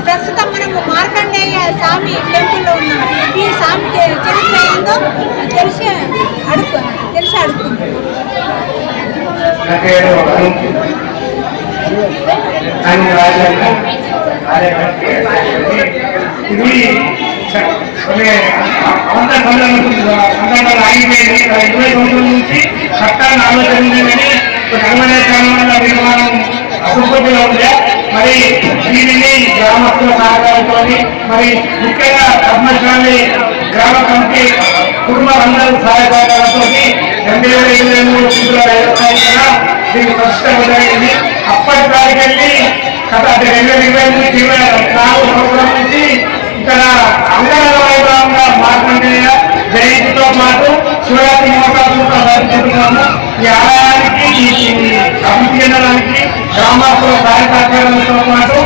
ప్రస్తుతం మనము మార్కండేయ స్వామి టెంపుల్లో ఉన్నాం. ఈ స్వామి చరిత్ర ఏందో తెలిసి అడుగుతుంది. నుంచి చట్టాన్ని ఆలోచించిందని నిర్మాణం అసంపూర్తిగా ఉండే మరి దీనిని గ్రామస్తుల సహకారంతో మరి ముఖ్యంగా కర్మశాలి గ్రామ కమిటీ కుటుంబాలందరూ సహాయకారాలతో 2023 ఫిబ్రవరి 5న దీన్ని ప్రతిష్టమైంది. అప్పటి తారీఖుల్ని గత 2023 సంవత్సరం నుంచి ఇక్కడ అంగరంగ మార్కండేయ జయంతితో పాటు శివరాత్రి మహోత్సవం జరుపుకుంటున్నాము. ఈ ఆలయానికి అభివృద్ధి చెందడానికి గ్రామాల సహాయకారాలతో పాటు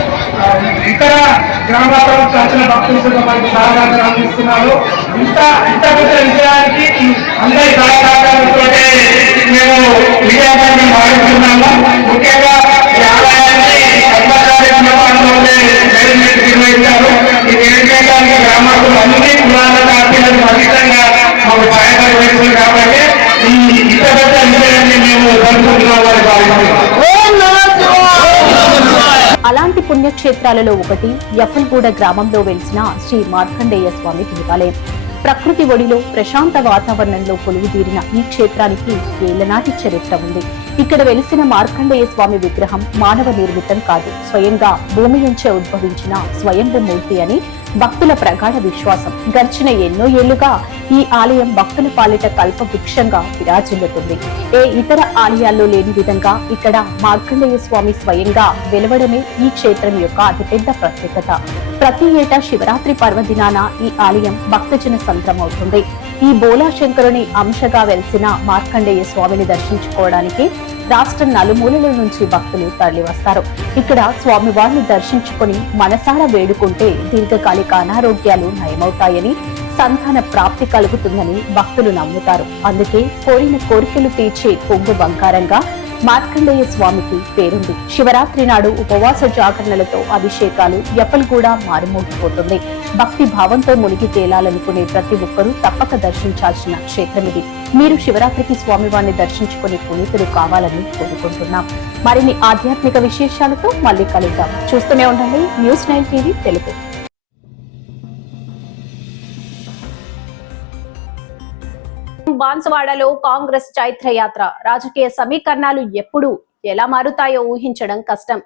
ఇతర గ్రామాల్లో వచ్చిన భక్తులతో మనకు సహకారం అందిస్తున్నారు. ఇంత పెద్ద విజయానికి అందరి సహకారాలతో మేము విజయాన్ని భావిస్తున్నాము. ముఖ్యంగా ఈ ఆలయాన్ని కర్మచారి నిర్మాణంలోనే నిర్వహించారు. ఈ నిర్వహించడానికి గ్రామాలు అన్ని కులాలకు ఆర్థికలకు ఫలితంగా మాకు సహాయకారం వేస్తుంది. కాబట్టి ఈ ఇంత పెద్ద విజయాన్ని మేము జరుపుకుంటున్నామని భావిస్తున్నాం. అలాంటి పుణ్యక్షేత్రాలలో ఒకటి యఫల్గూడ గ్రామంలో వెలిసిన శ్రీ మార్కండేయ స్వామి దేవాలయం. ప్రకృతి ఒడిలో ప్రశాంత వాతావరణంలో కొలువుదీరిన ఈ క్షేత్రానికి ఏళ్లనాటి చరిత్ర ఉంది. ఇక్కడ వెలిసిన మార్కండేయ స్వామి విగ్రహం మానవ నిర్మితం కాదు, స్వయంగా భూమి నుంచే ఉద్భవించిన స్వయంభూ మూర్తి అని భక్తుల ప్రగాఢ విశ్వాసం. గడిచిన ఎన్నో ఏళ్లుగా ఈ ఆలయం భక్తుల పాలిట కల్ప వృక్షంగా విరాజిల్లుతుంది. ఏ ఇతర ఆలయాల్లో లేని విధంగా ఇక్కడ మార్కండేయ స్వామి స్వయంగా వెలవడమే ఈ క్షేత్రం యొక్క అతిపెద్ద ప్రత్యేకత. ప్రతి ఏటా శివరాత్రి పర్వదినాన ఈ ఆలయం భక్తజన సంద్రమవుతుంది. ఈ బోలాశంకరుని అంశగా వెలిసిన మార్కండేయ స్వామిని దర్శించుకోవడానికి రాష్ట్రం నలుమూలల నుంచి భక్తులు తరలివస్తారు. ఇక్కడ స్వామివారిని దర్శించుకుని మనసారా వేడుకుంటే దీర్ఘకాలిక అనారోగ్యాలు నయమవుతాయని, సంతాన ప్రాప్తి కలుగుతుందని భక్తులు నమ్ముతారు. అందుకే కోరిన కోరికలు తీర్చే కొంగు బంగారంగా మార్కండేయ స్వామికి పేరుంది. శివరాత్రి నాడు ఉపవాస జాగరణలతో అభిషేకాలు యఫల్గూడ మారుమోగిపోతుంది. భక్తి భావంతో మునిగి తేలాలనుకునే ప్రతి ఒక్కరూ తప్పక దర్శించాల్సిన క్షేత్రమిది. మీరు శివరాత్రికి స్వామివారిని దర్శించుకునే పునీతులు కావాలని కోరుకుంటున్నాం. మరిన్ని ఆధ్యాత్మిక విశేషాలతో మళ్ళీ కలుద్దాం. చూస్తూనే ఉండండి News9 TV తెలుగు. బాన్సువాడలో కాంగ్రెస్ చైత్రయాత్ర. రాజకీయ సమీకరణాలు ఎప్పుడు ఎలా మారుతాయో ఊహించడం కష్టం.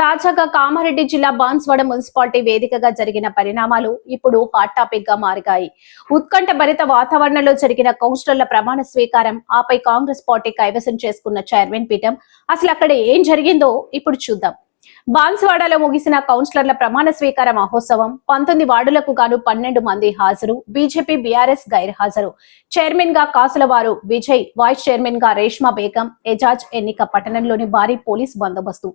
తాజాగా కామారెడ్డి జిల్లా బాన్సువాడ మున్సిపాలిటీ వేదికగా జరిగిన పరిణామాలు ఇప్పుడు హాట్ టాపిక్ గా మారిగాయి. ఉత్కంఠ భరిత వాతావరణంలో జరిగిన కౌన్సిలర్ల ప్రమాణ స్వీకారం, ఆపై కాంగ్రెస్ పార్టీ కైవసం చేసుకున్న చైర్మన్ పీఠం. అసలు అక్కడ ఏం జరిగిందో ఇప్పుడు చూద్దాం. బాన్సువాడలో ముగిసిన కౌన్సిలర్ల ప్రమాణ స్వీకార మహోత్సవం. 19 వార్డులకు గాను 12 మంది హాజరు. BJP BRS గైర్హాజరు. చైర్మన్ గా కాసులవారు విజయ్, వైస్ చైర్మన్ గా రేష్మా బేగం. ఎజాజ్ ఎన్నిక పట్టణంలోని భారీ పోలీస్ బందోబస్తు.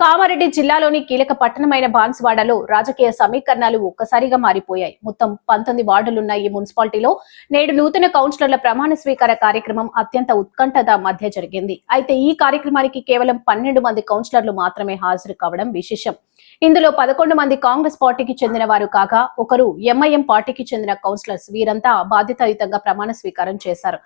కామారెడ్డి జిల్లాలోని కీలక పట్టణమైన బాన్సువాడలో రాజకీయ సమీకరణాలు ఒక్కసారిగా మారిపోయాయి. మొత్తం 19 వార్డులున్న ఈ మున్సిపాలిటీలో నేడు నూతన కౌన్సిలర్ల ప్రమాణ స్వీకార కార్యక్రమం అత్యంత ఉత్కంఠత మధ్య జరిగింది. అయితే ఈ కార్యక్రమానికి కేవలం 12 మంది కౌన్సిలర్లు మాత్రమే హాజరు కావడం విశేషం. ఇందులో 11 మంది కాంగ్రెస్ పార్టీకి చెందిన వారు కాగా ఒకరు ఎంఐఎం పార్టీకి చెందిన కౌన్సిలర్స్. వీరంతా బాధ్యతాయుతంగా ప్రమాణ స్వీకారం చేశారు.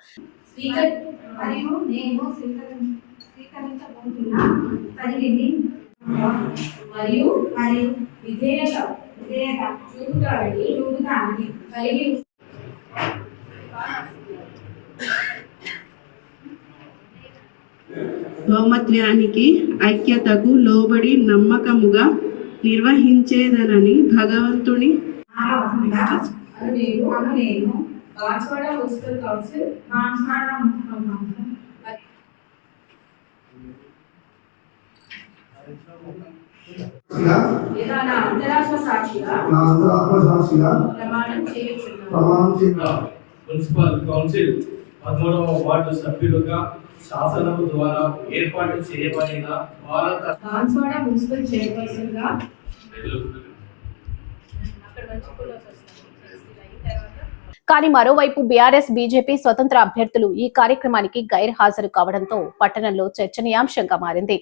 మరియు విధేయత చూపుతానని కలిగి భౌమత్యానికి ఐక్యతకు లోబడి నమ్మకముగా నిర్వహించేదనని భగవంతుని నేను బాన్స్వాడ మున్సిపల్ కౌన్సిల్ లేదా నా అంతరాత్మ సాక్షిగా ప్రమాణం చేయుచున్నాను. మున్సిపల్ కౌన్సిల్ 13వ వార్డు సభ్యులుగా శాసనం ద్వారా ఏర్పాటు చేయబడిన భారత బాన్స్వాడ మున్సిపల్ చైర్పర్సన్ గా కానీ మరోవైపు బీఆర్ఎస్ బీజేపీ స్వతంత్ర అభ్యర్థులు ఈ కార్యక్రమానికి గైర్హాజరు కావడంతో పట్టణంలో చర్చనీయాంశంగా మారింది.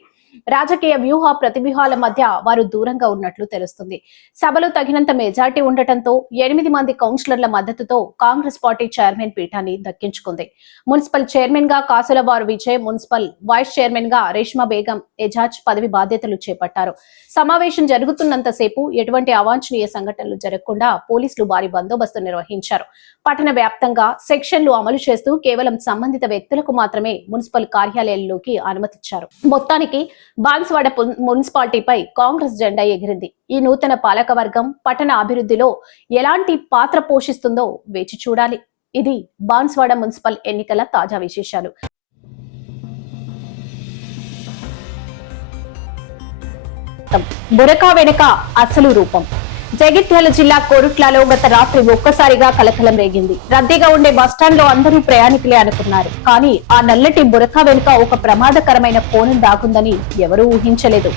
రాజకీయ వ్యూహ ప్రతివ్యూహాల మధ్య వారు దూరంగా ఉన్నట్లు తెలుస్తుంది. సభలో తగినంత మెజార్టీ ఉండటంతో 8 మంది కౌన్సిలర్ల మద్దతుతో కాంగ్రెస్ పార్టీ చైర్మన్ పీఠాన్ని దక్కించుకుంది. మున్సిపల్ చైర్మన్ గా కాసులవారు విజయ్, మున్సిపల్ వైస్ చైర్మన్ గా రేష్మా బేగం ఎజాజ్ పదవి బాధ్యతలు చేపట్టారు. సమావేశం జరుగుతున్నంతసేపు ఎటువంటి అవాంఛనీయ సంఘటనలు జరగకుండా పోలీసులు భారీ బందోబస్తు నిర్వహించారు. పట్టణ వ్యాప్తంగా సెక్షన్లు అమలు చేస్తూ కేవలం సంబంధిత వ్యక్తులకు మాత్రమే మున్సిపల్ కార్యాలయాల్లోకి అనుమతిచ్చారు. మొత్తానికి బాన్స్వాడ మున్సిపాలిటీపై కాంగ్రెస్ జెండా ఎగిరింది. ఈ నూతన పాలకవర్గం పట్టణ అభివృద్ధిలో ఎలాంటి పాత్ర పోషిస్తుందో వేచి చూడాలి. ఇది బాన్స్వాడ మున్సిపల్ ఎన్నికల తాజా విశేషాలు. బురకా వెనుక అసలు రూపం. జగిత్యాల జిల్లా కోరుట్లలో గత రాత్రి ఒక్కసారిగా కలకలం రేగింది. రద్దీగా ఉండే బస్టాండ్ లో అందరూ ప్రయాణికులే అనుకున్నారు. కానీ ఆ నల్లటి బురకా వెనుక ఒక ప్రమాదకరమైన కోణం దాగుందని ఎవరూ ఊహించలేదు.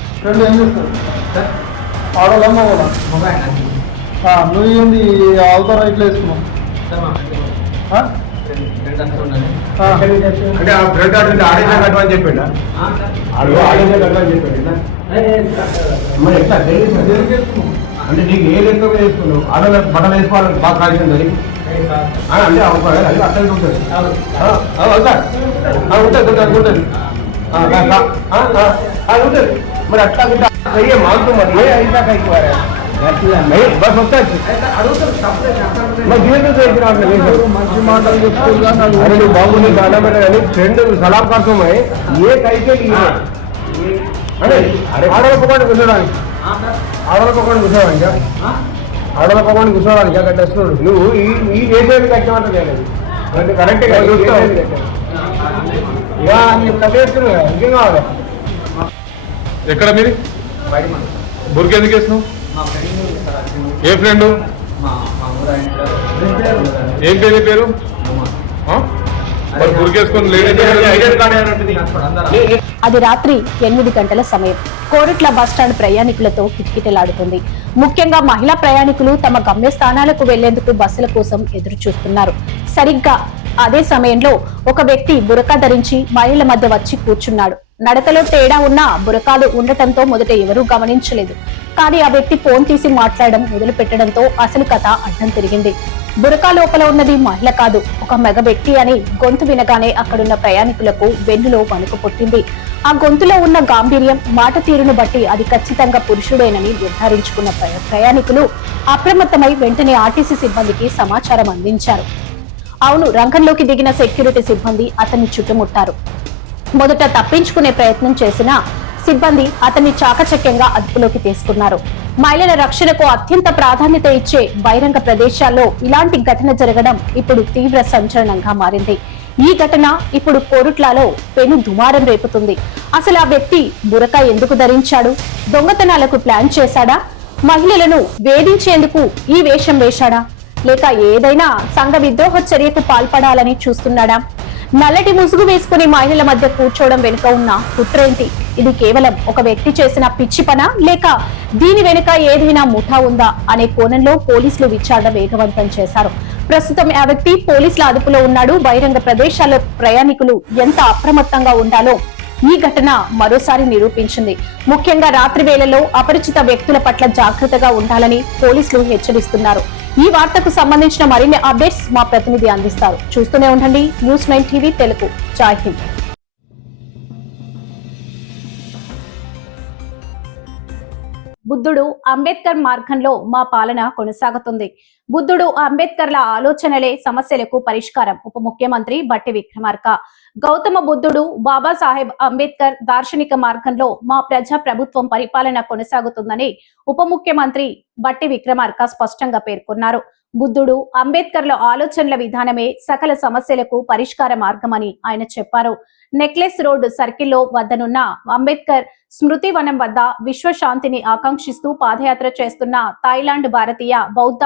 అంటే నీకు ఏ లెక్క వేసుకున్నావు ఆడలో బట్టలు వేసుకోవాలని బాగా కాల్సింది అంటే అది అట్లా ఉంటుంది ఉంటుంది మరి అట్లా మాకు మరి బస్ వచ్చాச்சு మంచి మాటలు చెప్తున్నా బాగుంది దండం పెట్టాలి ఫ్రెండ్ సలాం కర్తమై ఏ కైకే అంటే ఆడవాళ్ళు కూర్చోడానికి ఆడవాళ్ళకోకుండా కూర్చోడానికి అక్కడ వస్తున్నాడు. నువ్వు ఈ ఏజీ కట్టమంటే కరెక్టే కదా ఇంకేం కావాలి. ఎక్కడ మీరు బుర్కి ఎందుకు వేసినావు? ఏ ఫ్రెండ్? ఏం పేరు పేరు? అది రాత్రి 8 గంటల సమయం. కోరుట్ల బస్టాండ్ ప్రయాణికులతో కిటకిటలాడుతుంది. ముఖ్యంగా మహిళా ప్రయాణికులు తమ గమ్యస్థానాలకు వెళ్లేందుకు బస్సుల కోసం ఎదురు చూస్తున్నారు. సరిగ్గా అదే సమయంలో ఒక వ్యక్తి బురకా ధరించి మహిళల మధ్య వచ్చి కూర్చున్నాడు. నడకలో తేడా ఉన్న బురకాలు ఉండటంతో మొదట ఎవరూ గమనించలేదు. కానీ ఆ వ్యక్తి ఫోన్ తీసి మాట్లాడడం మొదలు పెట్టడంతో అసలు కథ అడ్డం తిరిగింది. బురకా లోపల ఉన్నది మహిళ కాదు, ఒక మగ వ్యక్తి అని గొంతు వినగానే అక్కడున్న ప్రయాణికులకు వెన్నులో వణుకు పుట్టింది. ఆ గొంతులో ఉన్న గాంభీర్యం, మాట తీరును బట్టి అది ఖచ్చితంగా పురుషుడేనని నిర్ధారించుకున్న ప్రయాణికులు అప్రమత్తమై వెంటనే ఆర్టీసీ సిబ్బందికి సమాచారం అందించారు. అవును, రంగంలోకి దిగిన సెక్యూరిటీ సిబ్బంది అతన్ని చుట్టుముట్టారు. మొదట తప్పించుకునే ప్రయత్నం చేసిన సిబ్బంది అతన్ని చాకచక్యంగా అదుపులోకి తీసుకున్నారు. మహిళల రక్షణకు అత్యంత ప్రాధాన్యత ఇచ్చే బహిరంగ ప్రదేశాల్లో ఇలాంటి ఘటన జరగడం ఇప్పుడు తీవ్ర సంచలనంగా మారింది. ఈ ఘటన ఇప్పుడు కోరుట్లలో పెను దుమారం రేపుతుంది. అసలు ఆ వ్యక్తి బురకా ఎందుకు ధరించాడు? దొంగతనాలకు ప్లాన్ చేశాడా? మహిళలను వేధించేందుకు ఈ వేషం వేశాడా? లేక ఏదైనా సంఘ విద్రోహ చర్యకు పాల్పడాలని చూస్తున్నాడా? నల్లటి ముసుగు వేసుకుని మహిళల మధ్య కూర్చోవడం వెనుక ఉన్న కుట్రేంటి? ఇది కేవలం ఒక వ్యక్తి చేసిన పిచ్చి పనా, లేక దీని వెనుక ఏదైనా ముఠా ఉందా అనే కోణంలో పోలీసులు విచారణ వేగవంతం చేశారు. ప్రస్తుతం ఆ వ్యక్తి పోలీసుల అదుపులో ఉన్నాడు. బహిరంగ ప్రదేశాల్లో ప్రయాణికులు ఎంత అప్రమత్తంగా ఉండాలో ఈ ఘటన మరోసారి నిరూపించింది. ముఖ్యంగా రాత్రి వేళల్లో అపరిచిత వ్యక్తుల పట్ల జాగ్రత్తగా ఉండాలని పోలీసులు హెచ్చరిస్తున్నారు. ఈ వార్తకు సంబంధించిన మరిన్ని అప్డేట్స్ మా ప్రతినిధి అందిస్తారు. చూస్తూనే ఉండండి News9 టీవీ తెలుగు. జై హింద్. బుద్ధుడు అంబేద్కర్ మార్గంలో మా పాలన కొనసాగుతుంది. బుద్ధుడు అంబేద్కర్ల ఆలోచనలే సమస్యలకు పరిష్కారం. ఉప ముఖ్యమంత్రి బట్టి విక్రమార్క. గౌతమ బుద్ధుడు, బాబాసాహెబ్ అంబేద్కర్ దార్శనిక మార్గంలో మా ప్రజా ప్రభుత్వం పరిపాలన కొనసాగుతుందని ఉప ముఖ్యమంత్రి బట్టి విక్రమార్క స్పష్టంగా పేర్కొన్నారు. బుద్ధుడు, అంబేద్కర్ల ఆలోచనల విధానమే సకల సమస్యలకు పరిష్కార మార్గమని ఆయన చెప్పారు. నెక్లెస్ రోడ్ సర్కిల్లో వద్దనున్న అంబేద్కర్ స్మృతి వనం వద్ద విశ్వశాంతిని ఆకాంక్షిస్తూ పాదయాత్ర చేస్తున్న థాయిలాండ్ భారతీయ బౌద్ధ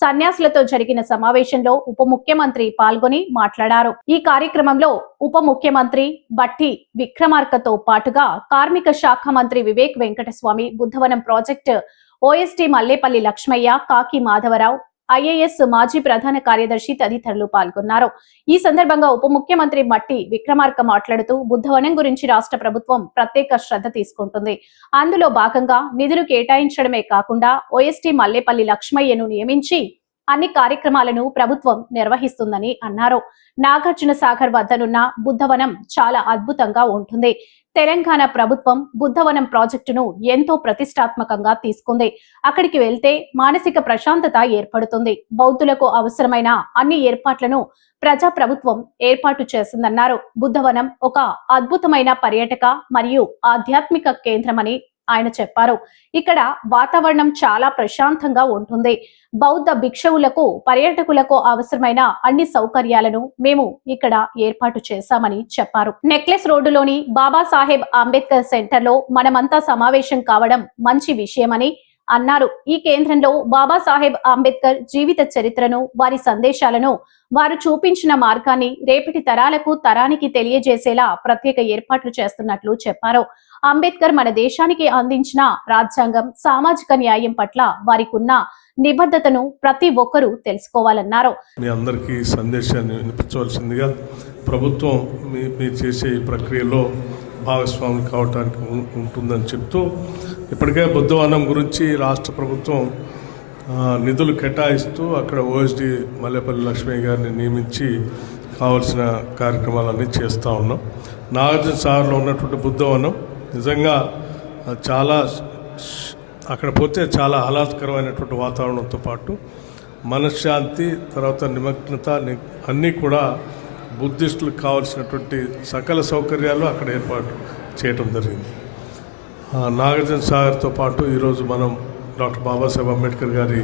సన్యాసులతో జరిగిన సమావేశంలో ఉప ముఖ్యమంత్రి పాల్గొని మాట్లాడారు. ఈ కార్యక్రమంలో ఉప ముఖ్యమంత్రి బట్టి విక్రమార్కతో పాటుగా కార్మిక శాఖ మంత్రి వివేక్ వెంకటస్వామి, బుద్ధవనం ప్రాజెక్టు ఓఎస్టీ మల్లేపల్లి లక్ష్మయ్య, కాకి మాధవరావు, ఐఏఎస్ మాజీ ప్రధాన కార్యదర్శి తదితరులు పాల్గొన్నారు. ఈ సందర్భంగా ఉప ముఖ్యమంత్రి బట్టి విక్రమార్క మాట్లాడుతూ బుద్ధవనం గురించి రాష్ట్ర ప్రభుత్వం ప్రత్యేక శ్రద్ధ తీసుకుంటుంది. అందులో భాగంగా నిధులు కేటాయించడమే కాకుండా ఓఎస్టీ మల్లేపల్లి లక్ష్మయ్యను నియమించి అన్ని కార్యక్రమాలను ప్రభుత్వం నిర్వహిస్తుందని అన్నారు. నాగార్జున సాగర్ వద్దనున్న బుద్ధవనం చాలా అద్భుతంగా ఉంటుంది. తెలంగాణ ప్రభుత్వం బుద్ధవనం ప్రాజెక్టును ఎంతో ప్రతిష్టాత్మకంగా తీసుకుంది. అక్కడికి వెళ్తే మానసిక ప్రశాంతత ఏర్పడుతుంది. బౌద్ధులకు అవసరమైన అన్ని ఏర్పాట్లను ప్రజా ప్రభుత్వం ఏర్పాటు చేసిందన్నారు. బుద్ధవనం ఒక అద్భుతమైన పర్యాటక మరియు ఆధ్యాత్మిక కేంద్రమని ఆయన చెప్పారు. ఇక్కడ వాతావరణం చాలా ప్రశాంతంగా ఉంటుంది. బౌద్ధ భిక్షువులకు, పర్యాటకులకు అవసరమైన అన్ని సౌకర్యాలను మేము ఇక్కడ ఏర్పాటు చేశామని చెప్పారు. నెక్లెస్ రోడ్డులోని బాబాసాహెబ్ అంబేద్కర్ సెంటర్ లో మనమంతా సమావేశం కావడం మంచి విషయమని అన్నారు. ఈ కేంద్రంలో బాబాసాహెబ్ అంబేద్కర్ జీవిత చరిత్రను, వారి సందేశాలను, వారు చూపించిన మార్గాన్ని రేపటి తరానికి తెలియజేసేలా ప్రత్యేక ఏర్పాట్లు చేస్తున్నట్లు చెప్పారు. అంబేద్కర్ మన దేశానికి అందించిన రాజ్యాంగం, సామాజిక న్యాయం పట్ల వారికి ఉన్న నిబద్ధతను ప్రతి ఒక్కరూ తెలుసుకోవాలన్నారు. మీ అందరికీ సందేశాన్ని వినిపించవలసిందిగా ప్రభుత్వం మీరు చేసే ఈ ప్రక్రియలో భాగస్వామి కావడానికి ఉంటుందని చెప్తూ, ఇప్పటికే బుద్ధవనం గురించి రాష్ట్ర ప్రభుత్వం నిధులు కేటాయిస్తూ అక్కడ ఓఎస్డి మల్లేపల్లి లక్ష్మయ్య గారిని నియమించి కావాల్సిన కార్యక్రమాలన్నీ చేస్తూ ఉన్నాం. నాగార్జున సాగర్లో ఉన్నటువంటి బుద్ధవనం నిజంగా చాలా, అక్కడ పోతే చాలా ఆహ్లాదకరమైనటువంటి వాతావరణంతో పాటు మనశ్శాంతి, తర్వాత నిమగ్నత అన్నీ కూడా బుద్ధిస్టులకు కావాల్సినటువంటి సకల సౌకర్యాలు అక్కడ ఏర్పాటు చేయటం జరిగింది. నాగార్జున సాగర్తో పాటు ఈరోజు మనం డాక్టర్ బాబాసాహెబ్ అంబేద్కర్ గారి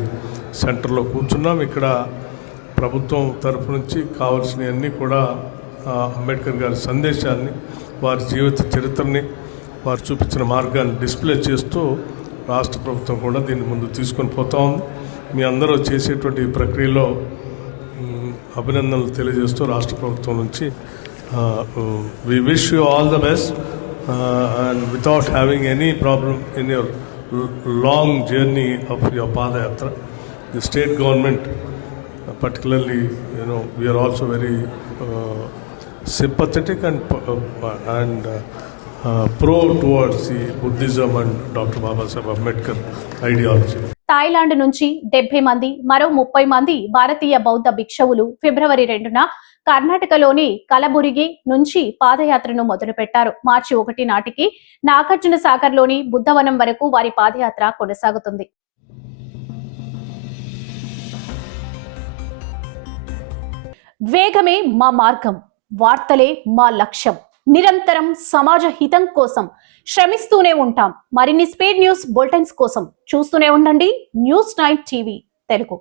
సెంటర్లో కూర్చున్నాం. ఇక్కడ ప్రభుత్వం తరఫు నుంచి కావాల్సినవన్నీ కూడా అంబేద్కర్ గారి సందేశాన్ని, వారి జీవిత చరిత్రని, వారు చూపించిన మార్గాన్ని డిస్ప్లే చేస్తూ రాష్ట్ర ప్రభుత్వం కూడా దీన్ని ముందు తీసుకొని పోతా ఉంది. మీ అందరూ చేసేటువంటి ప్రక్రియలో అభినందనలు తెలియజేస్తూ రాష్ట్ర ప్రభుత్వం నుంచి we wish you all the best and without having any problem in your long journey of your padayatra. The state government particularly, we are also very sympathetic and pro towards the Buddhism and Dr. Babasaheb Ambedkar ideology. Thailand నుంచి 70 మంది, మరో 30 మంది భారతీయ బౌద్ధ భిక్షువులు ఫిబ్రవరి 2న కర్ణాటకలోని కలబురిగి నుంచి పాదయాత్రను మొదలుపెట్టారు. మార్చి 1 నాటికి నాగార్జున సాగర్లోని బుద్ధవనం వరకు వారి పాదయాత్ర కొనసాగుతుంది. వేగమే మా మార్గం, వార్తలే మా లక్ష్యం. నిరంతరం సమాజ హితం కోసం శ్రమిస్తూనే ఉంటాం. మరిన్ని స్పీడ్ న్యూస్ బులెటిన్స్ కోసం చూస్తూనే ఉండండి న్యూస్ 9 టీవీ తెలుగు.